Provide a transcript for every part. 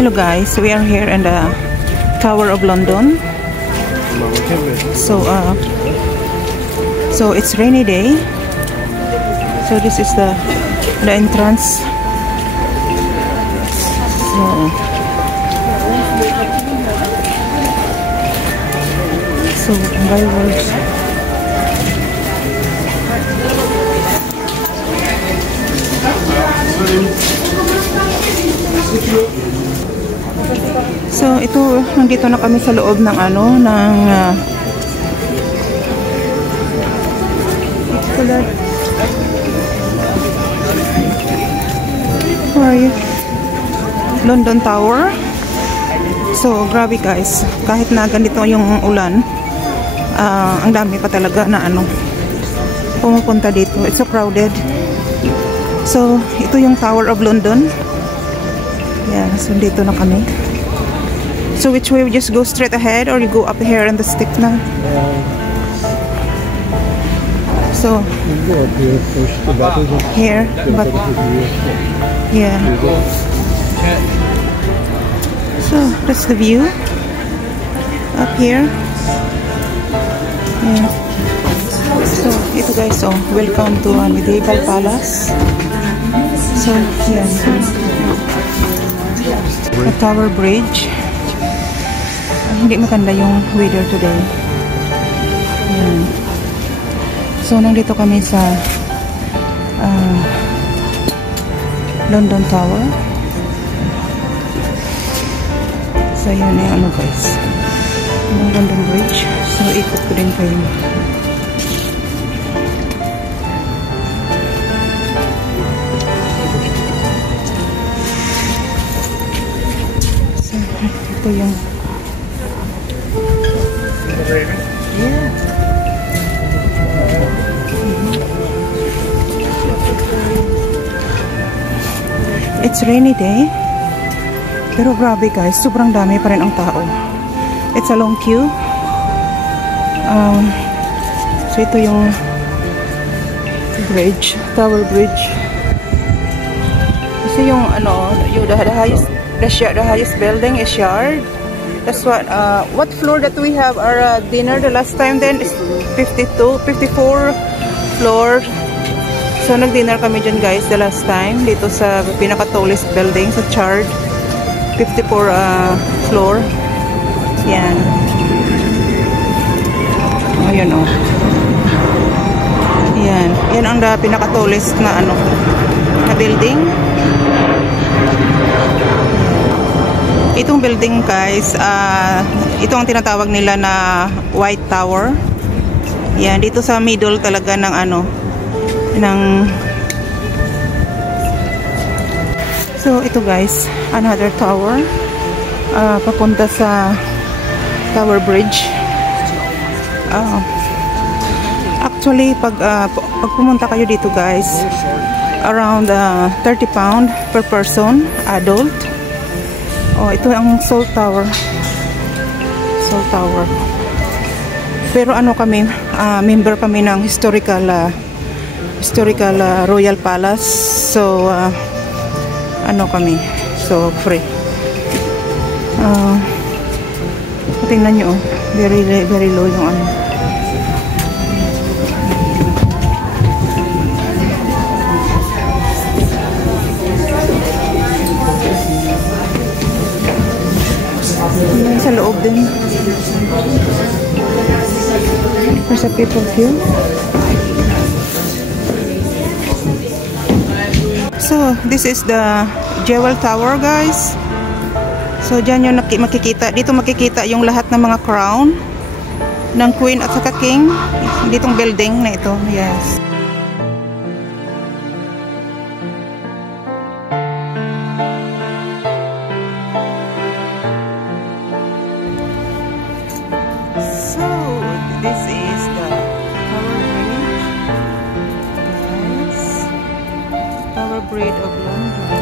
Hello guys, we are here in the Tower of London. So it's rainy day. So this is the entrance. So fireworks. So ito, nandito na kami sa loob ng where are you? London Tower. So grabe guys, kahit na ganito yung ulan, ang dami pa talaga na pumupunta dito. It's so crowded. So ito yung Tower of London. Yeah, so dito na kami. So which way? We just go straight ahead or you go up here in the stick na? So here, but yeah. So that's the view up here. Yeah. So ito guys, welcome to Medieval Palace. So yeah, the Tower Bridge. Hindi maganda yung weather today. Yan. So nandito kami sa London Tower. So yun yung guys, yung London Bridge. So ikot ko din kayo. So ito yung It's rainy day. Pero grabe guys, sobrang dami pa rin ang tao. It's a long queue. So ito yung bridge, Tower Bridge. Kasi yung the highest building is Shard. That's what floor that we have our dinner the last time then is 54 floor. So nag-dinner kami dyan guys the last time dito sa pinaka-tallest building sa Shard, 54 floor. Yan. Ayun Yan. Yan ang pinaka-tallest na na building. Itong building guys, ito ang tinatawag nila na White Tower. Yan, dito sa middle talaga ng So ito guys, another tower, papunta sa Tower Bridge. Actually pag pumunta kayo dito guys, around 30 pound per person, adult. Ito ang Salt Tower. Salt Tower. Pero kami, member kami ng historical Royal Palace. So kami. So free. Tingnan nyo, very low yung sa loob din. There's a people queue. So this is the Jewel Tower guys. So dyan yung makikita. Dito makikita yung lahat ng mga crown ng Queen at saka King. Ditong building na ito. Yes. This is the Tower Bridge, guys. Tower Bridge of London.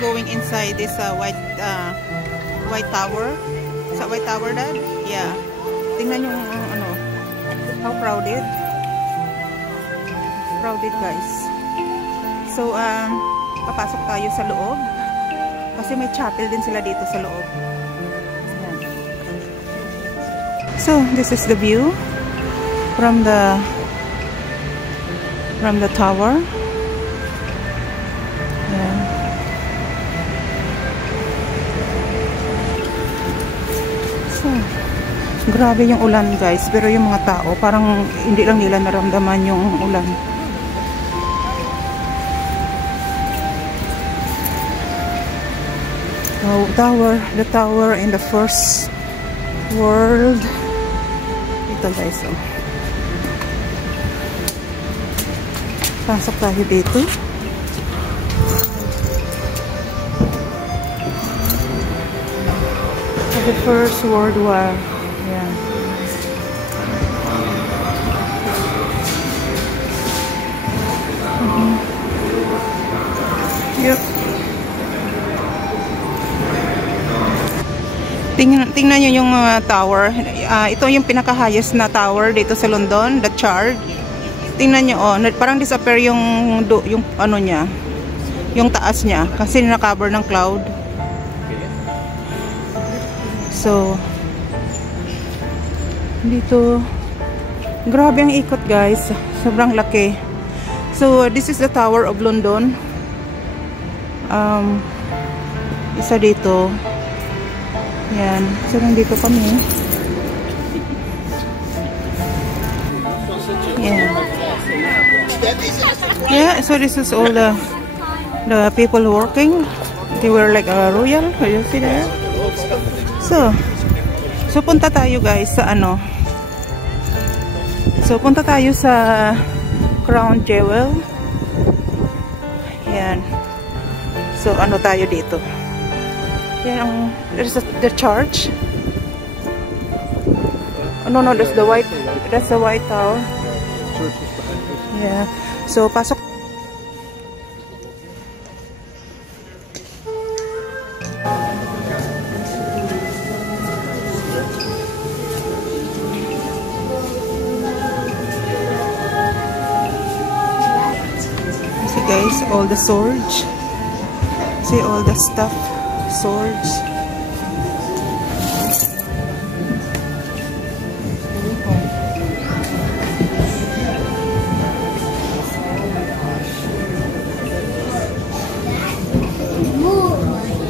going inside this White Tower. Sa White Tower, Dad? Yeah. Tingnan yung ano, how crowded. Crowded, guys. So, papasok tayo sa loob. Kasi may chapel din sila dito sa loob. Ayan. So, this is the view from the tower. Ayan. So, grabe yung ulan, guys. Pero yung mga tao, parang hindi lang nila naramdaman yung ulan. The tower in the first world. Ito, guys. Oh. Pasok tayo dito. The First World War. Yeah. Yep. Tingnan nyo yung tower. Ito yung pinaka-highest na tower dito sa London, the Shard. Tingnan nyo, oh, parang disappear yung ano niya, yung taas niya kasi na-cover ng cloud. So, dito, grabe ang ikot, guys. Sobrang laki. So, this is the Tower of London. Isa dito. Yan. So, nandito kami. Yeah. Yeah, so this is all the people working. They were like a royal. You see there? So punta tayo, guys, sa ano. So punta tayo sa Crown Jewel. Yan. So ano tayo dito? Yan, there's the church. Oh, no, that's the white tower. Yeah. So pasok. See, guys, all the swords. See all the stuff, swords.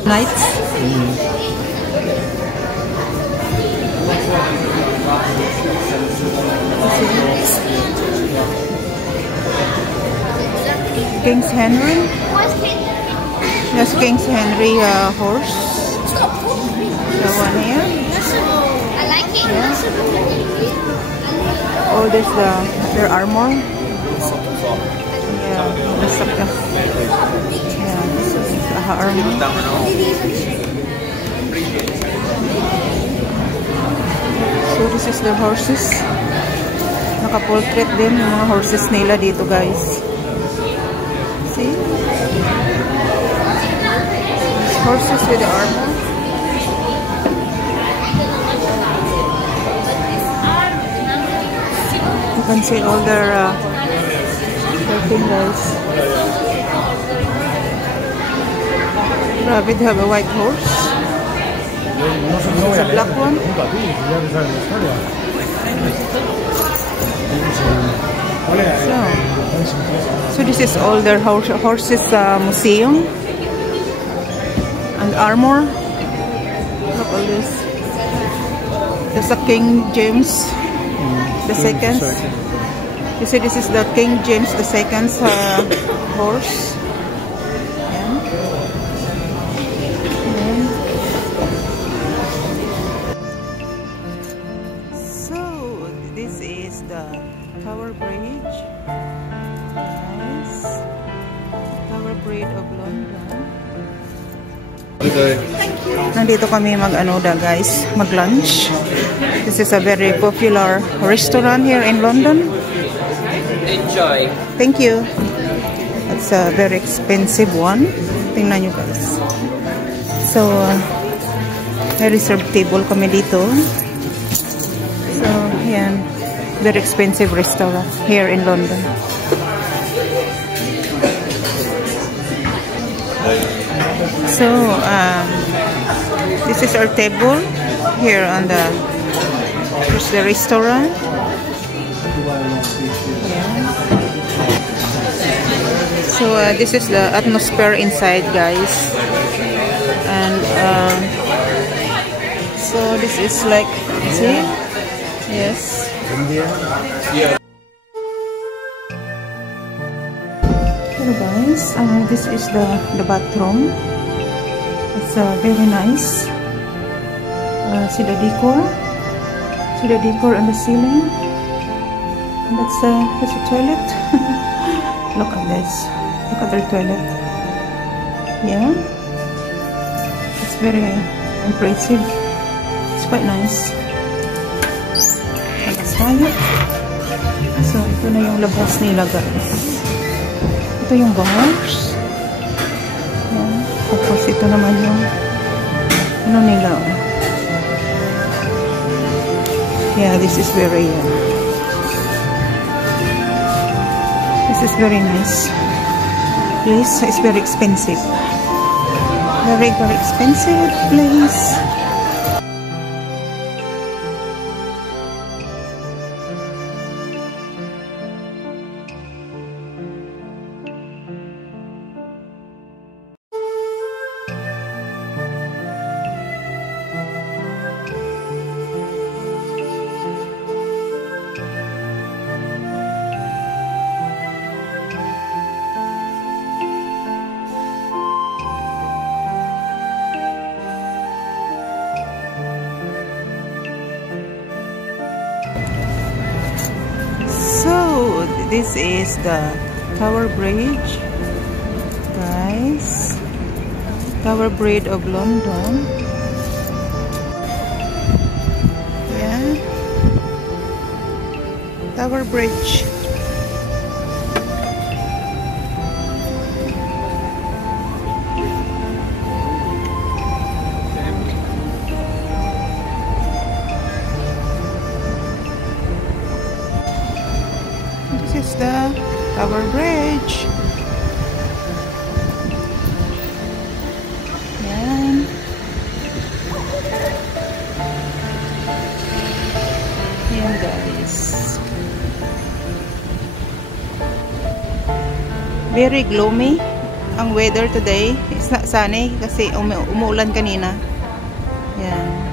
Knights. King's Henry. That's King's Henry horse. The one here. I like it. Yeah. Oh, there's their armor. Yeah, this is armor. So this is the horses. Naka-portrait din yung mga horses nila dito, guys. See? Horses with the armor. You can see all their thing, guys. Grabe, they have a white horse. It's a black one. So this is all their horses museum and armor. Look at this. There's a King James the Second. You see, this is the King James the Second's horse. This is the Tower Bridge. Nice. Tower Bridge of London. Nandito kami guys, mag-lunch. This is a very popular restaurant here in London. Enjoy. Thank you. It's a very expensive one. Tingnan nyo guys. So, may reserved table kami dito. So, yan. Very expensive restaurant here in London. So, this is our table here on here's the restaurant. Yeah. So, this is the atmosphere inside, guys. And, so this is like, see? Yes. Hello guys, this is the bathroom. It's very nice. See the decor? See the decor on the ceiling? And that's a toilet. Look at this. Look at their toilet. Yeah. It's very impressive. It's quite nice. Labas tayo. So, ito na yung labas nila guys. Ito yung bars. Yeah. Tapos ito naman yung ano nila. Yeah, this is very this is very nice. Place is very expensive. Very, very expensive place. This is the Tower Bridge, guys. Tower Bridge of London. Yeah. Tower Bridge. This is the Tower Bridge. Yan. Yan guys. Very gloomy ang weather today. It's not sunny kasi umuulan kanina. Yan.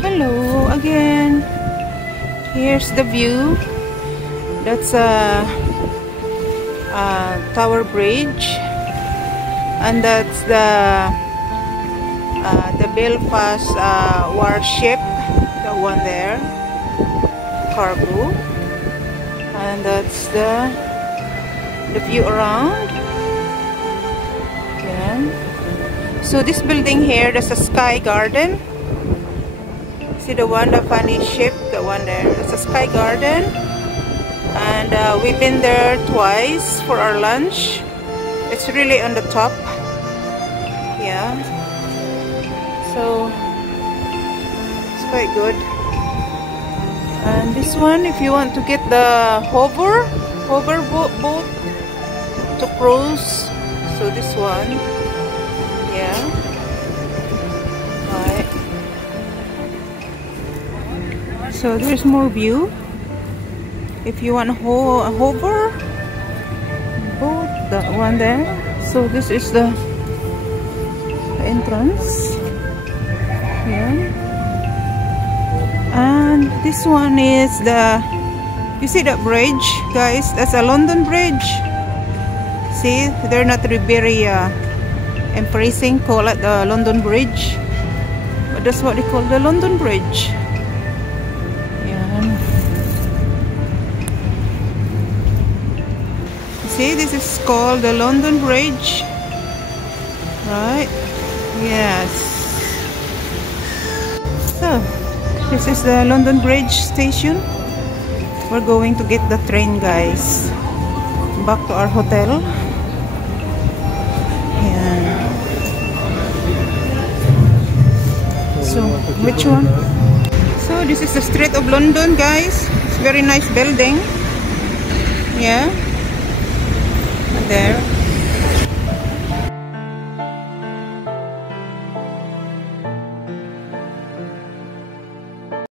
Hello again. Here's the view. That's a Tower Bridge, and that's the Belfast warship, the one there, cargo, and that's the view around. Yeah. So this building here, there's a Sky Garden. See the one, the funny ship, the one there. It's a Sky Garden, and we've been there twice for our lunch. It's really on the top. Yeah. So it's quite good. And this one, if you want to get the hover boat to cruise, so this one, yeah. Right. So there's more view. If you want to hover boat, the one there. So this is the entrance. Yeah. And this one is the, you see that bridge, guys? That's a London Bridge. See, they're not very embracing, call it the London Bridge, but that's what they call the London Bridge. Yeah. See, this is called the London Bridge, right? Yes. So this is the London Bridge station. We're going to get the train, guys, back to our hotel. Yeah. So which one? So this is the street of London, guys. It's a very nice building. Yeah. There.